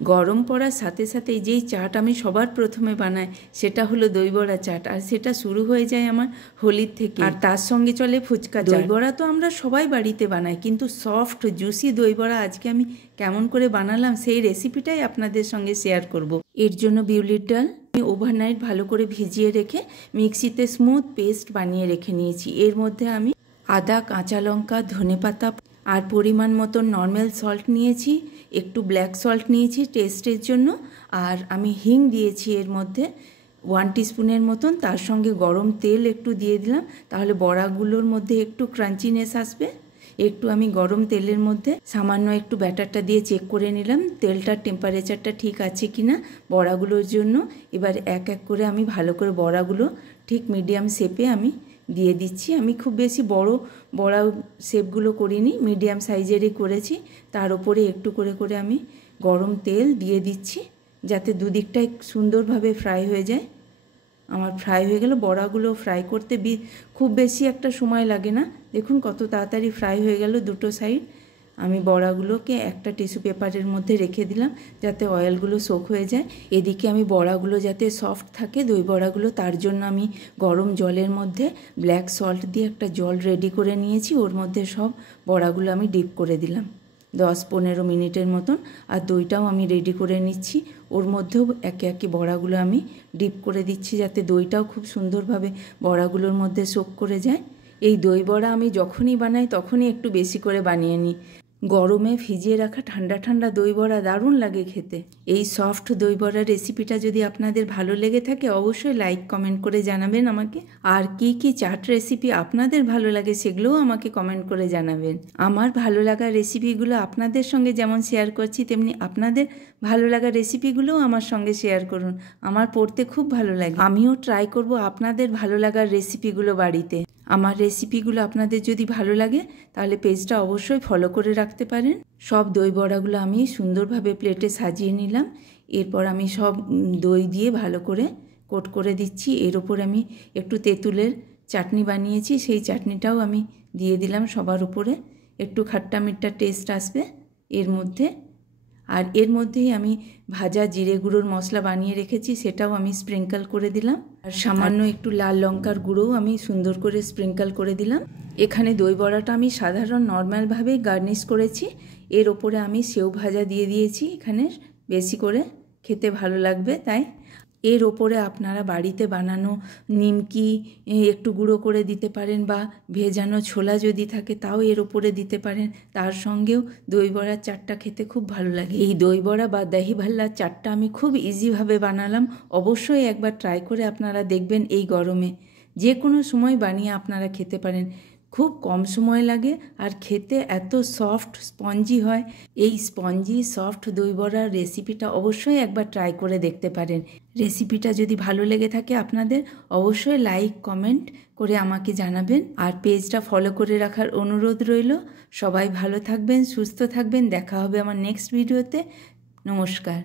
গরম পড়ার সাথে সাথে যেই চাট আমি সবার প্রথমে বানাই সেটা হলো দই বড়া চাট, আর সেটা শুরু হয়ে যায় আমার হোলির থেকে। আর তার সঙ্গে চলে ফুচকা চাট। দই বড়া তো আমরা সবাই বাড়িতে বানাই, কিন্তু সফট জুসি দই বড়া আজকে আমি কেমন করে বানালাম সেই রেসিপিটাই আপনাদের সঙ্গে শেয়ার করব। এর জন্য বিউলির ডাল আমি ওভারনাইট ভালো করে ভিজিয়ে রেখে মিক্সিতে স্মুথ পেস্ট বানিয়ে রেখে নিয়েছি। এর মধ্যে আমি আদা, কাঁচা লঙ্কা, ধনেপাতা আর পরিমাণ মতো নর্মাল সল্ট নিয়েছি, একটু ব্ল্যাক সল্ট নিয়েছি টেস্টের জন্য, আর আমি হিং দিয়েছি এর মধ্যে 1 টিস্পুনের মতন। তার সঙ্গে গরম তেল একটু দিয়ে দিলাম, তাহলে বড়াগুলোর মধ্যে একটু ক্রাঞ্চিনেস আসবে। একটু আমি গরম তেলের মধ্যে সামান্য একটু ব্যাটারটা দিয়ে চেক করে নিলাম তেলটার টেম্পারেচারটা ঠিক আছে কিনা বড়াগুলোর জন্য। এবার এক এক করে আমি ভালো করে বড়াগুলো ঠিক মিডিয়াম শেপে আমি দিয়ে দিচ্ছি। আমি খুব বেশি বড় বড়া শেপগুলো করিনি, মিডিয়াম সাইজেরই করেছি। তার উপরে একটু করে করে আমি গরম তেল দিয়ে দিচ্ছি যাতে দুদিকটাই সুন্দরভাবে ফ্রাই হয়ে যায়। আমার ফ্রাই হয়ে গেল। বড়াগুলো ফ্রাই করতে খুব বেশি একটা সময় লাগে না। দেখুন কত তাড়াতাড়ি ফ্রাই হয়ে গেল দুটো সাইড। আমি বড়াগুলোকে একটা টিস্যু পেপারের মধ্যে রেখে দিলাম যাতে অয়েলগুলো সোক হয়ে যায়। এদিকে আমি বড়াগুলো যাতে সফট থাকে দই বড়াগুলো, তার জন্য আমি গরম জলের মধ্যে ব্ল্যাক সল্ট দিয়ে একটা জল রেডি করে নিয়েছি। ওর মধ্যে সব বড়াগুলো আমি ডিপ করে দিলাম 10-15 মিনিটের মতন। আর দইটাও আমি রেডি করে নিচ্ছি, ওর মধ্যেও একে একে বড়াগুলো আমি ডিপ করে দিচ্ছি যাতে দইটাও খুব সুন্দরভাবে বড়াগুলোর মধ্যে সোক করে যায়। এই দই বড়া আমি যখনই বানাই তখনই একটু বেশি করে বানিয়ে নিই। গরমে ভিজিয়ে রাখা ঠান্ডা ঠান্ডা দই বড়া দারুণ লাগে খেতে। এই সফট দই বড়ার রেসিপিটা যদি আপনাদের ভালো লেগে থাকে অবশ্যই লাইক কমেন্ট করে জানাবেন আমাকে। আর কি কি চাট রেসিপি আপনাদের ভালো লাগে সেগুলোও আমাকে কমেন্ট করে জানাবেন। আমার ভালো লাগা রেসিপিগুলো আপনাদের সঙ্গে যেমন শেয়ার করছি তেমনি আপনাদের ভালো লাগা রেসিপিগুলোও আমার সঙ্গে শেয়ার করুন। আমার পড়তে খুব ভালো লাগে, আমিও ট্রাই করব আপনাদের ভালো লাগার রেসিপিগুলো বাড়িতে। আমার রেসিপিগুলো আপনাদের যদি ভালো লাগে তাহলে পেজটা অবশ্যই ফলো করে রাখতে পারেন। সব দই বড়াগুলো আমি সুন্দরভাবে প্লেটে সাজিয়ে নিলাম। এরপর আমি সব দই দিয়ে ভালো করে কোট করে দিচ্ছি। এর ওপর আমি একটু তেঁতুলের চাটনি বানিয়েছি, সেই চাটনিটাও আমি দিয়ে দিলাম সবার উপরে। একটু খাট্টা মিট্টা টেস্ট আসবে এর মধ্যে। আর এর মধ্যেই আমি ভাজা জিরে গুঁড়োর মশলা বানিয়ে রেখেছি, সেটাও আমি স্প্রিঙ্কল করে দিলাম। আর সামান্য একটু লাল লঙ্কার গুঁড়োও আমি সুন্দর করে স্প্রিঙ্কল করে দিলাম। এখানে দই বড়াটা আমি সাধারণ নর্মালভাবেই গার্নিশ করেছি। এর ওপরে আমি সেও ভাজা দিয়ে দিয়েছি, এখানে বেশি করে খেতে ভালো লাগবে তাই। এর ওপরে আপনারা বাড়িতে বানানো নিমকি একটু গুঁড়ো করে দিতে পারেন, বা ভেজানো ছোলা যদি থাকে তাও এর ওপরে দিতে পারেন। তার সঙ্গেও দই বড়ার চাটটা খেতে খুব ভালো লাগে। এই দই বড়া বা দহি ভাল্লার চাটটা আমি খুব ইজিভাবে বানালাম। অবশ্যই একবার ট্রাই করে আপনারা দেখবেন। এই গরমে যে কোনো সময় বানিয়ে আপনারা খেতে পারেন, খুব কম সময় লাগে আর খেতে এত সফট স্পঞ্জি হয়। এই স্পঞ্জি সফট দই বড়ার রেসিপিটা অবশ্যই একবার ট্রাই করে দেখতে পারেন। রেসিপিটা যদি ভালো লেগে থাকে আপনাদের অবশ্যই লাইক কমেন্ট করে আমাকে জানাবেন, আর পেজটা ফলো করে রাখার অনুরোধ রইল। সবাই ভালো থাকবেন, সুস্থ থাকবেন। দেখা হবে আমার নেক্সট ভিডিওতে। নমস্কার।